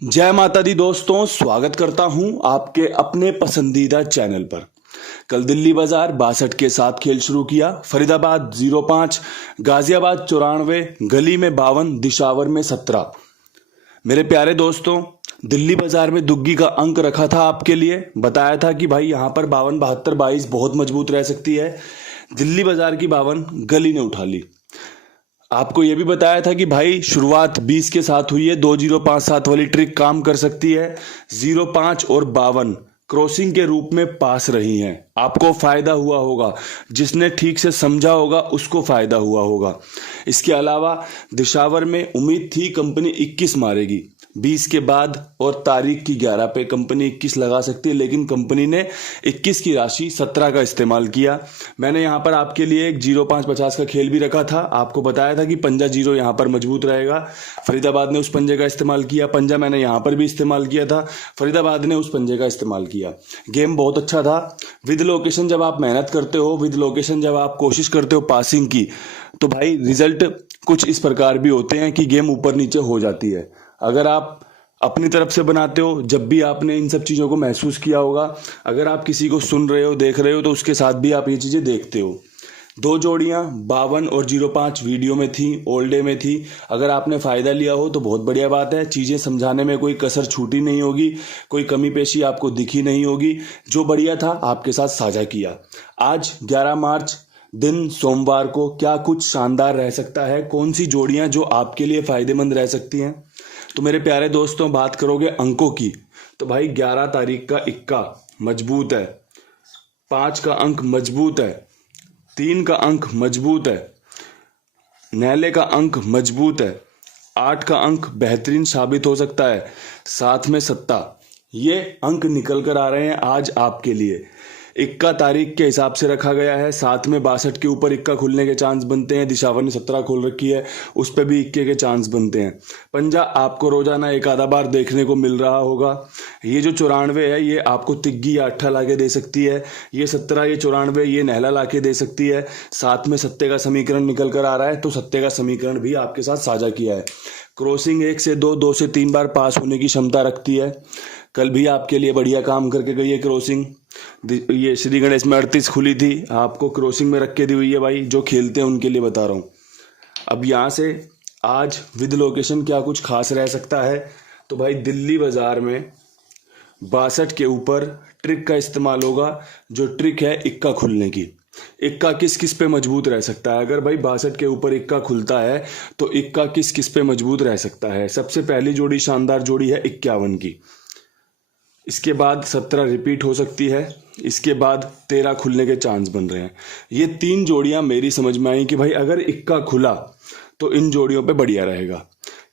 जय माता दी दोस्तों, स्वागत करता हूं आपके अपने पसंदीदा चैनल पर। कल दिल्ली बाजार 62 के साथ खेल शुरू किया। फरीदाबाद 05, गाजियाबाद 94, गली में 52, दिशावर में 17। मेरे प्यारे दोस्तों, दिल्ली बाजार में दुग्गी का अंक रखा था आपके लिए। बताया था कि भाई यहां पर 52, 72, 22 बहुत मजबूत रह सकती है। दिल्ली बाजार की 52 गली ने उठा ली। आपको यह भी बताया था कि भाई शुरुआत 20 के साथ हुई है, 2057 वाली ट्रिक काम कर सकती है। 05 और 52 क्रॉसिंग के रूप में पास रही हैं। आपको फायदा हुआ होगा, जिसने ठीक से समझा होगा उसको फायदा हुआ होगा। इसके अलावा दिशावर में उम्मीद थी कंपनी 21 मारेगी, 20 के बाद और तारीख की 11 पे कंपनी 21 लगा सकती है, लेकिन कंपनी ने 21 की राशि 17 का इस्तेमाल किया। मैंने यहाँ पर आपके लिए एक 0550 का खेल भी रखा था। आपको बताया था कि पंजा 0 यहाँ पर मजबूत रहेगा। फरीदाबाद ने उस पंजे का इस्तेमाल किया। पंजा मैंने यहाँ पर भी इस्तेमाल किया था, फरीदाबाद ने उस पंजे का इस्तेमाल किया। गेम बहुत अच्छा था। विद लोकेशन जब आप मेहनत करते हो, विद लोकेशन जब आप कोशिश करते हो पासिंग की, तो भाई रिजल्ट कुछ इस प्रकार भी होते हैं कि गेम ऊपर नीचे हो जाती है। अगर आप अपनी तरफ से बनाते हो, जब भी आपने इन सब चीज़ों को महसूस किया होगा, अगर आप किसी को सुन रहे हो, देख रहे हो, तो उसके साथ भी आप ये चीज़ें देखते हो। दो जोड़ियां 52 और 05 वीडियो में थी, ओल्ड डे में थी। अगर आपने फ़ायदा लिया हो तो बहुत बढ़िया बात है। चीज़ें समझाने में कोई कसर छूटी नहीं होगी, कोई कमी पेशी आपको दिखी नहीं होगी। जो बढ़िया था आपके साथ साझा किया। आज 11 मार्च दिन सोमवार को क्या कुछ शानदार रह सकता है, कौन सी जोड़ियां जो आपके लिए फ़ायदेमंद रह सकती हैं। तो मेरे प्यारे दोस्तों, बात करोगे अंकों की, तो भाई 11 तारीख का इक्का मजबूत है, 5 का अंक मजबूत है, 3 का अंक मजबूत है, नैले का अंक मजबूत है, 8 का अंक बेहतरीन साबित हो सकता है, साथ में 7। ये अंक निकल कर आ रहे हैं आज आपके लिए। इक्का तारीख के हिसाब से रखा गया है, साथ में 62 के ऊपर इक्का खुलने के चांस बनते हैं। दिशावर ने 17 खोल रखी है, उस पर भी इक्के के चांस बनते हैं। पंजा आपको रोजाना एक आधा बार देखने को मिल रहा होगा। ये जो 94 है, ये आपको तिग्गी या अट्ठा लाके दे सकती है। ये 17, ये 94, ये नहला लाके दे सकती है। साथ में सत्ते का समीकरण निकल कर आ रहा है, तो सत्ते का समीकरण भी आपके साथ साझा किया है। क्रॉसिंग 1 से 2, 2 से 3 बार पास होने की क्षमता रखती है। कल भी आपके लिए बढ़िया काम करके गई है क्रॉसिंग। ये श्री गणेश में 38 खुली थी, आपको क्रॉसिंग में रख के दी हुई है। भाई जो खेलते हैं उनके लिए बता रहा हूँ। अब यहाँ से आज विद लोकेशन क्या कुछ खास रह सकता है, तो भाई दिल्ली बाजार में 62 के ऊपर ट्रिक का इस्तेमाल होगा। जो ट्रिक है इक्का खुलने की। इक्का किस किस पे मजबूत रह सकता है? अगर भाई 62 के ऊपर इक्का खुलता है तो इक्का किस किस पे मजबूत रह सकता है? सबसे पहली जोड़ी शानदार जोड़ी है 51 की। इसके बाद 17 रिपीट हो सकती है। इसके बाद 13 खुलने के चांस बन रहे हैं। ये 3 जोड़ियां मेरी समझ में आई कि भाई अगर इक्का खुला तो इन जोड़ियों पे बढ़िया रहेगा।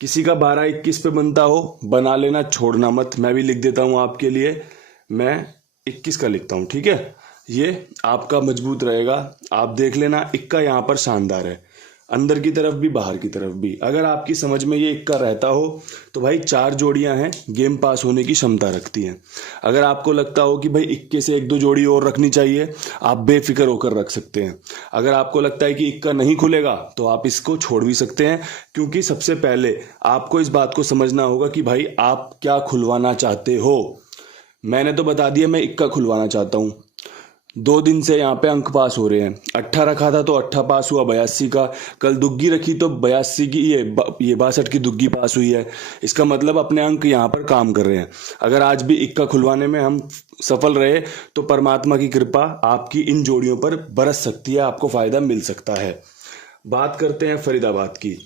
किसी का 12-21 पे बनता हो, बना लेना, छोड़ना मत। मैं भी लिख देता हूं आपके लिए, मैं 21 का लिखता हूं, ठीक है। ये आपका मजबूत रहेगा, आप देख लेना। इक्का यहाँ पर शानदार है, अंदर की तरफ भी बाहर की तरफ भी। अगर आपकी समझ में ये इक्का रहता हो तो भाई 4 जोड़ियां हैं, गेम पास होने की क्षमता रखती हैं। अगर आपको लगता हो कि भाई इक्के से 1-2 जोड़ी और रखनी चाहिए, आप बेफिक्र होकर रख सकते हैं। अगर आपको लगता है कि इक्का नहीं खुलेगा तो आप इसको छोड़ भी सकते हैं, क्योंकि सबसे पहले आपको इस बात को समझना होगा कि भाई आप क्या खुलवाना चाहते हो। मैंने तो बता दिया, मैं इक्का खुलवाना चाहता हूँ। 2 दिन से यहाँ पे अंक पास हो रहे हैं। 18 रखा था तो 18 पास हुआ 82 का। कल दुग्गी रखी तो 82 की ये 62 की दुग्गी पास हुई है। इसका मतलब अपने अंक यहाँ पर काम कर रहे हैं। अगर आज भी इक्का खुलवाने में हम सफल रहे तो परमात्मा की कृपा आपकी इन जोड़ियों पर बरस सकती है, आपको फायदा मिल सकता है। बात करते हैं फरीदाबाद की।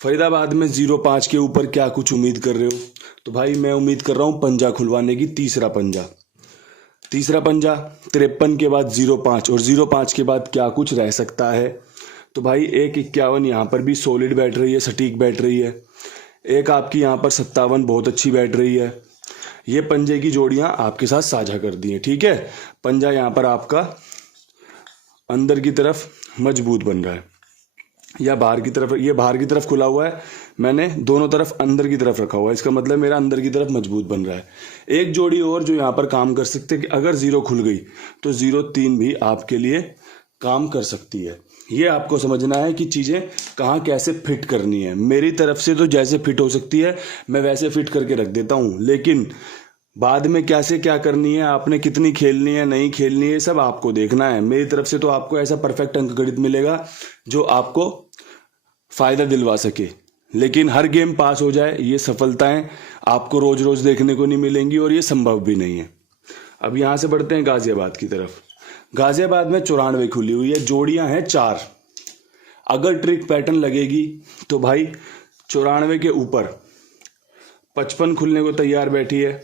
फरीदाबाद में 05 के ऊपर क्या कुछ उम्मीद कर रहे हो? तो भाई मैं उम्मीद कर रहा हूँ पंजा खुलवाने की। तीसरा पंजा 53 के बाद 05 और 05 के बाद क्या कुछ रह सकता है? तो भाई 151 यहाँ पर भी सॉलिड बैठ रही है, सटीक बैठ रही है। एक आपकी यहाँ पर 57 बहुत अच्छी बैठ रही है। ये पंजे की जोड़ियां आपके साथ साझा कर दी हैं, ठीक है। पंजा यहाँ पर आपका अंदर की तरफ मजबूत बन रहा है या बाहर की तरफ। ये बाहर की तरफ खुला हुआ है, मैंने दोनों तरफ अंदर की तरफ रखा हुआ है। इसका मतलब मेरा अंदर की तरफ मजबूत बन रहा है। एक जोड़ी और जो यहाँ पर काम कर सकते हैं कि अगर 0 खुल गई तो 03 भी आपके लिए काम कर सकती है। ये आपको समझना है कि चीज़ें कहाँ कैसे फिट करनी है। मेरी तरफ से तो जैसे फिट हो सकती है मैं वैसे फिट करके रख देता हूँ, लेकिन बाद में कैसे क्या करनी है, आपने कितनी खेलनी है नहीं खेलनी है, सब आपको देखना है। मेरी तरफ से तो आपको ऐसा परफेक्ट अंक गणित मिलेगा जो आपको फायदा दिलवा सके, लेकिन हर गेम पास हो जाए ये सफलताएं आपको रोज रोज देखने को नहीं मिलेंगी और ये संभव भी नहीं है। अब यहां से बढ़ते हैं गाजियाबाद की तरफ। गाजियाबाद में 94 खुली हुई है, जोड़ियां हैं 4। अगर ट्रिक पैटर्न लगेगी तो भाई 94 के ऊपर 55 खुलने को तैयार बैठी है,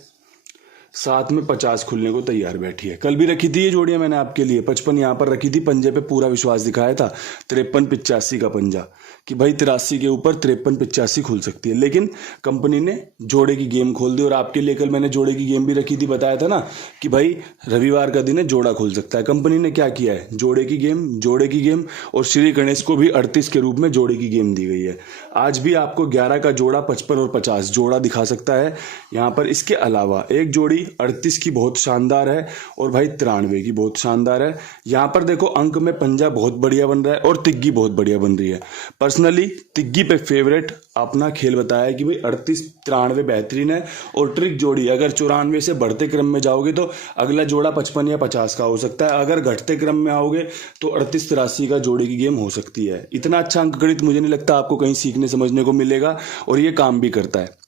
साथ में 50 खुलने को तैयार बैठी है। कल भी रखी थी ये जोड़ियां मैंने आपके लिए, 55 यहां पर रखी थी, पंजे पे पूरा विश्वास दिखाया था, 53-85 का पंजा कि भाई 83 के ऊपर 53-85 खुल सकती है, लेकिन कंपनी ने जोड़े की गेम खोल दी। और आपके लिए कल मैंने जोड़े की गेम भी रखी थी, बताया था ना कि भाई रविवार का दिन है, जोड़ा खुल सकता है। कंपनी ने क्या किया है, जोड़े की गेम और श्री गणेश को भी 38 के रूप में जोड़े की गेम दी गई है। आज भी आपको 11 का जोड़ा, 55 और 50 जोड़ा दिखा सकता है यहाँ पर। इसके अलावा एक जोड़ी 38 की बहुत शानदार है और भाई 93 की बहुत शानदार है। यहाँ पर देखो अंक में पंजा बहुत बढ़िया बन रहा है और तिग्गी बहुत बढ़िया बन रही है। पर्सनली तिग्गी पे फेवरेट अपना खेल बताया है कि भाई 38-93 बेहतरीन है। और ट्रिक जोड़ी अगर 94 से बढ़ते क्रम में जाओगे तो अगला जोड़ा 55 या 50 का हो सकता है। अगर घटते क्रम में आओगे तो 38-83 का जोड़ी की गेम हो सकती है। इतना अच्छा अंक गणित मुझे नहीं लगता आपको कहीं सीखने समझने को मिलेगा, और ये काम भी करता है।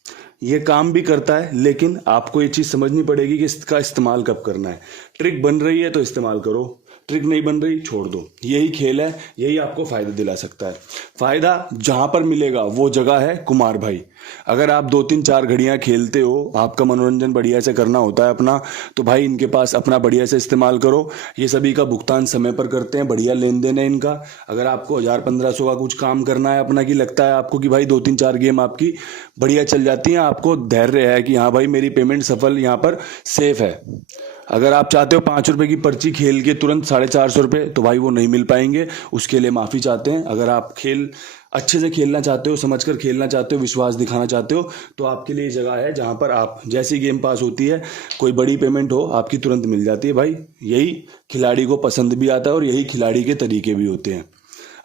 ये काम भी करता है, लेकिन आपको ये चीज समझनी पड़ेगी कि इसका इस्तेमाल कब करना है। ट्रिक बन रही है तो इस्तेमाल करो, ट्रिक नहीं बन रही छोड़ दो। यही खेल है, यही आपको फायदा दिला सकता है। फायदा जहां पर मिलेगा वो जगह है कुमार भाई। अगर आप 2-3-4 घड़ियां खेलते हो, आपका मनोरंजन बढ़िया से करना होता है अपना, तो भाई इनके पास अपना बढ़िया से इस्तेमाल करो। ये सभी का भुगतान समय पर करते हैं, बढ़िया लेन देन है इनका। अगर आपको 1000-1500 का कुछ काम करना है अपना, की लगता है आपको कि भाई 2-3-4 गेम आपकी बढ़िया चल जाती हैं, आपको धैर्य है कि हाँ भाई मेरी पेमेंट सफल यहाँ पर सेफ है। अगर आप चाहते हो 5 रुपए की पर्ची खेल के तुरंत 450 रुपए, तो भाई वो नहीं मिल पाएंगे, उसके लिए माफी चाहते हैं। अगर आप खेल अच्छे से खेलना चाहते हो, समझकर खेलना चाहते हो, विश्वास दिखाना चाहते हो, तो आपके लिए जगह है जहां पर आप जैसी गेम पास होती है, कोई बड़ी पेमेंट हो, आपकी तुरंत मिल जाती है। भाई यही खिलाड़ी को पसंद भी आता है और यही खिलाड़ी के तरीके भी होते हैं।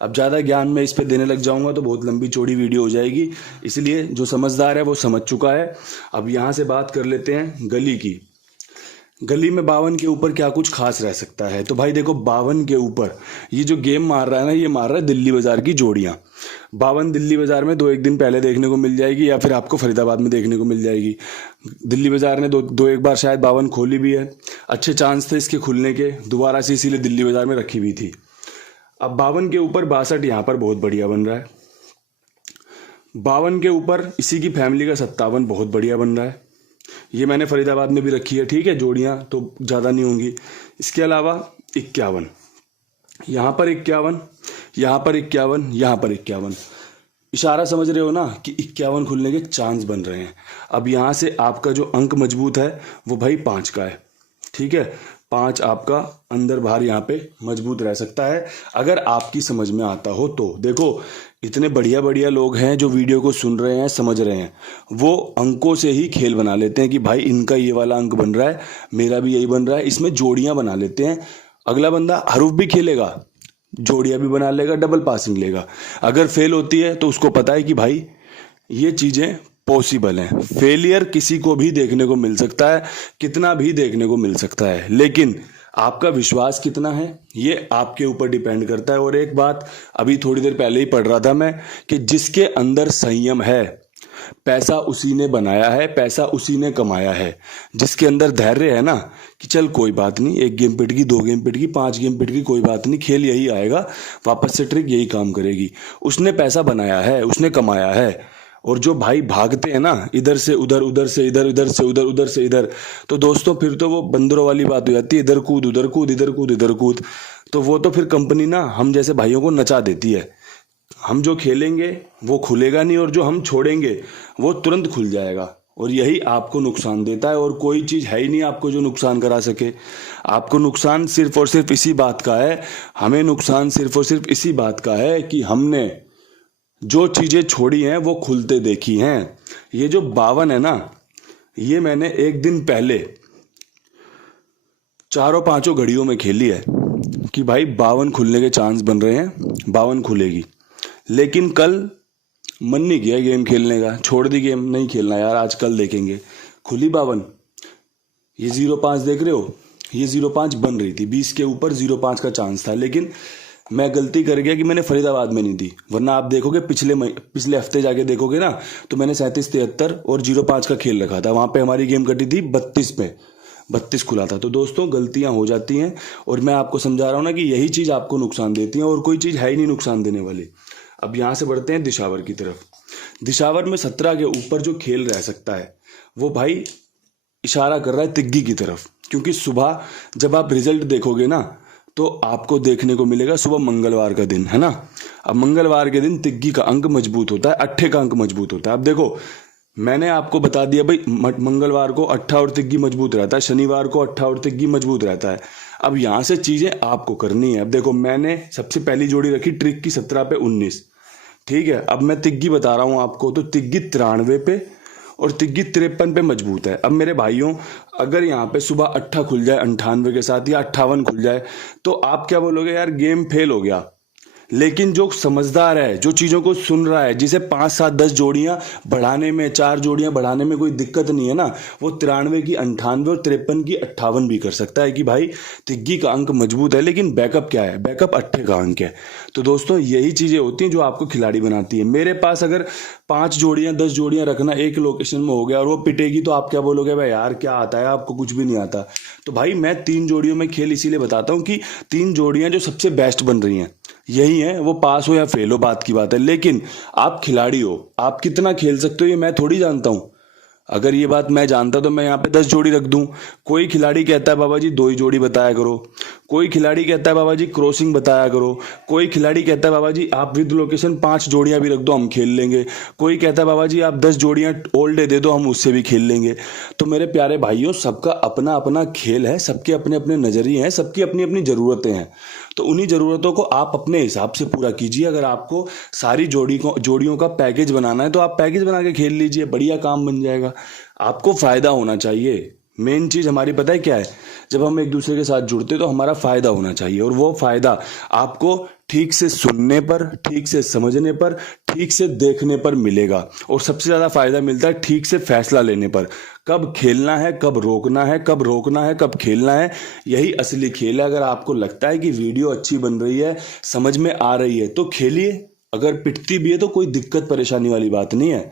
अब ज़्यादा ज्ञान मैं इस पे देने लग जाऊंगा तो बहुत लंबी चौड़ी वीडियो हो जाएगी, इसलिए जो समझदार है वो समझ चुका है। अब यहाँ से बात कर लेते हैं गली की। गली में 52 के ऊपर क्या कुछ खास रह सकता है, तो भाई देखो 52 के ऊपर ये जो गेम मार रहा है ना, ये मार रहा है दिल्ली बाजार की जोड़ियां। 52 दिल्ली बाजार में 2-1 दिन पहले देखने को मिल जाएगी, या फिर आपको फरीदाबाद में देखने को मिल जाएगी। दिल्ली बाजार ने दो एक बार शायद 52 खोली भी है, अच्छे चांस थे इसके खुलने के, दोबारा से इसीलिए दिल्ली बाजार में रखी हुई थी। अब 52 के ऊपर 62 यहाँ पर बहुत बढ़िया बन रहा है। 52 के ऊपर इसी की फैमिली का 57 बहुत बढ़िया बन रहा है। ये मैंने फरीदाबाद में भी रखी है, ठीक है, जोड़ियां तो ज़्यादा नहीं होंगी। इसके अलावा 51, यहाँ पर 51, यहाँ पर 51, यहाँ पर 51। इशारा समझ रहे हो ना कि 51 खुलने के चांस बन रहे हैं। अब यहाँ से आपका जो अंक मजबूत है वो भाई 5 का है, ठीक है। 5 आपका अंदर बाहर यहाँ पे मजबूत रह सकता है अगर आपकी समझ में आता हो तो। देखो इतने बढ़िया बढ़िया लोग हैं जो वीडियो को सुन रहे हैं, समझ रहे हैं, वो अंकों से ही खेल बना लेते हैं कि भाई इनका ये वाला अंक बन रहा है, मेरा भी यही बन रहा है, इसमें जोड़ियां बना लेते हैं। अगला बंदा हरूफ भी खेलेगा, जोड़ियां भी बना लेगा, डबल पासिंग लेगा। अगर फेल होती है तो उसको पता है कि भाई ये चीजें पॉसिबल है। फेलियर किसी को भी देखने को मिल सकता है, कितना भी देखने को मिल सकता है, लेकिन आपका विश्वास कितना है ये आपके ऊपर डिपेंड करता है। और एक बात अभी थोड़ी देर पहले ही पढ़ रहा था मैं कि जिसके अंदर संयम है, पैसा उसी ने बनाया है, पैसा उसी ने कमाया है। जिसके अंदर धैर्य है ना कि चल कोई बात नहीं, 1 गेम पिट गई, 2 गेम पिट गई, 5 गेम पिट गई, कोई बात नहीं, खेल यही आएगा, वापस से ट्रिक यही काम करेगी, उसने पैसा बनाया है, उसने कमाया है। और जो भाई भागते हैं ना इधर से उधर, उधर से इधर, इधर से उधर, उधर से इधर, तो दोस्तों फिर तो वो बंदरों वाली बात हो जाती है, इधर कूद उधर कूद, इधर कूद इधर कूद। तो वो तो फिर कंपनी ना हम जैसे भाइयों को नचा देती है। हम जो खेलेंगे वो खुलेगा नहीं, और जो हम छोड़ेंगे वो तुरंत खुल जाएगा, और यही आपको नुकसान देता है। और कोई चीज है ही नहीं आपको जो नुकसान करा सके। आपको नुकसान सिर्फ और सिर्फ इसी बात का है, हमें नुकसान सिर्फ और सिर्फ इसी बात का है कि हमने जो चीजें छोड़ी हैं वो खुलते देखी हैं। ये जो 52 है ना, ये मैंने एक दिन पहले 4-5 घड़ियों में खेली है। कि भाई 52 खुलने के चांस बन रहे हैं, 52 खुलेगी। लेकिन कल मन नहीं किया गेम खेलने का, छोड़ दी गेम, नहीं खेलना यार, आज कल देखेंगे। खुली 52, ये 0.5 देख रहे हो, ये 0.5 बन रही थी, 20 के ऊपर 0.5 का चांस था। लेकिन मैं गलती कर गया कि मैंने फरीदाबाद में नहीं दी, वरना आप देखोगे पिछले हफ्ते जाके देखोगे ना, तो मैंने 37-73 और 0.5 का खेल रखा था। वहां पे हमारी गेम कटी थी 32 पे, 32 खुला था। तो दोस्तों गलतियां हो जाती हैं, और मैं आपको समझा रहा हूं ना कि यही चीज आपको नुकसान देती है, और कोई चीज है ही नहीं नुकसान देने वाली। अब यहां से बढ़ते हैं दिशावर की तरफ। दिशावर में 17 के ऊपर जो खेल रह सकता है, वो भाई इशारा कर रहा है तिग्गी की तरफ, क्योंकि सुबह जब आप रिजल्ट देखोगे ना, तो आपको देखने को मिलेगा सुबह मंगलवार का दिन है ना। अब मंगलवार के दिन तिग्गी का अंक मजबूत होता है, अट्ठे का अंक मजबूत होता है। अब देखो, मैंने आपको बता दिया भाई, मंगलवार को अट्ठा और तिग्गी मजबूत रहता है, शनिवार को अट्ठा और तिग्गी मजबूत रहता है। अब यहां से चीजें आपको करनी है। अब देखो, मैंने सबसे पहली जोड़ी रखी ट्रिक की 17 पे 19, ठीक है। अब मैं तिग्गी बता रहा हूं आपको, तो तिग्गी 93 पे और तिग्गी 53 पे मजबूत है। अब मेरे भाइयों, अगर यहाँ पे सुबह 8 खुल जाए 98 के साथ, या 58 खुल जाए, तो आप क्या बोलोगे, यार गेम फेल हो गया। लेकिन जो समझदार है, जो चीजों को सुन रहा है, जिसे 5, 7, 10 जोड़ियां बढ़ाने में, 4 जोड़ियां बढ़ाने में कोई दिक्कत नहीं है ना, वो 93 की 98 और 53 की 58 भी कर सकता है कि भाई तिग्गी का अंक मजबूत है, लेकिन बैकअप क्या है, बैकअप अट्ठे का अंक है। तो दोस्तों यही चीजें होती हैं जो आपको खिलाड़ी बनाती है। मेरे पास अगर 5 जोड़ियां 10 जोड़ियां रखना एक लोकेशन में हो गया और वो पिटेगी, तो आप क्या बोलोगे, भाई यार क्या आता है आपको, कुछ भी नहीं आता। तो भाई मैं 3 जोड़ियों में खेल इसीलिए बताता हूं कि 3 जोड़ियां जो सबसे बेस्ट बन रही हैं यही है, वो पास हो या फेल हो बात की बात है। लेकिन आप खिलाड़ी हो, आप कितना खेल सकते हो ये मैं थोड़ी जानता हूं। अगर ये बात मैं जानता तो मैं यहाँ पे 10 जोड़ी रख दूं। कोई खिलाड़ी कहता है बाबा जी 2 ही जोड़ी बताया करो, कोई खिलाड़ी कहता है बाबा जी क्रॉसिंग बताया करो, कोई खिलाड़ी कहता है बाबा जी आप विद लोकेशन 5 जोड़ियां भी रख दो हम खेल लेंगे, कोई कहता है बाबा जी आप 10 जोड़ियां ऑल डे दे दो हम उससे भी खेल लेंगे। तो मेरे प्यारे भाइयों, सबका अपना अपना खेल है, सबके अपने अपने नजरिए हैं, सबकी अपनी अपनी जरूरतें हैं। तो उन्हीं जरूरतों को आप अपने हिसाब से पूरा कीजिए। अगर आपको सारी जोड़ियों का पैकेज बनाना है, तो आप पैकेज बना के खेल लीजिए, बढ़िया काम बन जाएगा। आपको फायदा होना चाहिए। मेन चीज हमारी पता है क्या है, जब हम एक दूसरे के साथ जुड़ते तो हमारा फायदा होना चाहिए, और वो फायदा आपको ठीक से सुनने पर, ठीक से समझने पर, ठीक से देखने पर मिलेगा। और सबसे ज्यादा फायदा मिलता है ठीक से फैसला लेने पर। कब खेलना है, कब रोकना है, कब रोकना है, कब खेलना है, यही असली खेल है। अगर आपको लगता है कि वीडियो अच्छी बन रही है, समझ में आ रही है, तो खेलिए। अगर पिटती भी है तो कोई दिक्कत परेशानी वाली बात नहीं है।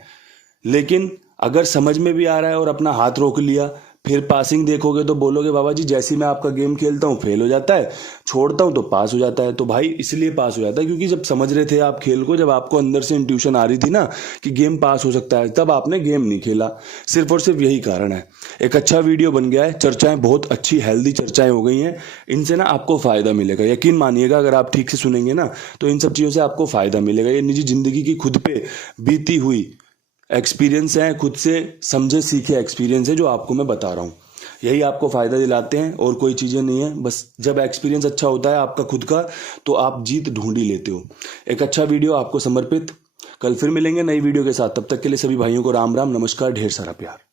लेकिन अगर समझ में भी आ रहा है और अपना हाथ रोक लिया, फिर पासिंग देखोगे तो बोलोगे बाबा जी जैसे मैं आपका गेम खेलता हूँ फेल हो जाता है, छोड़ता हूँ तो पास हो जाता है। तो भाई इसलिए पास हो जाता है क्योंकि जब समझ रहे थे आप खेल को, जब आपको अंदर से इंट्यूशन आ रही थी ना कि गेम पास हो सकता है, तब आपने गेम नहीं खेला। सिर्फ और सिर्फ यही कारण है। एक अच्छा वीडियो बन गया है, चर्चाएं बहुत अच्छी हेल्दी चर्चाएं हो गई हैं, इनसे ना आपको फायदा मिलेगा। यकीन मानिएगा, अगर आप ठीक से सुनेंगे ना तो इन सब चीजों से आपको फायदा मिलेगा। ये निजी जिंदगी की खुद पे बीती हुई एक्सपीरियंस है, खुद से समझे सीखे एक्सपीरियंस है जो आपको मैं बता रहा हूँ। यही आपको फायदा दिलाते हैं और कोई चीजें नहीं है। बस जब एक्सपीरियंस अच्छा होता है आपका खुद का, तो आप जीत ढूंढ ही लेते हो। एक अच्छा वीडियो आपको समर्पित। कल फिर मिलेंगे नई वीडियो के साथ। तब तक के लिए सभी भाइयों को राम राम, नमस्कार, ढेर सारा प्यार।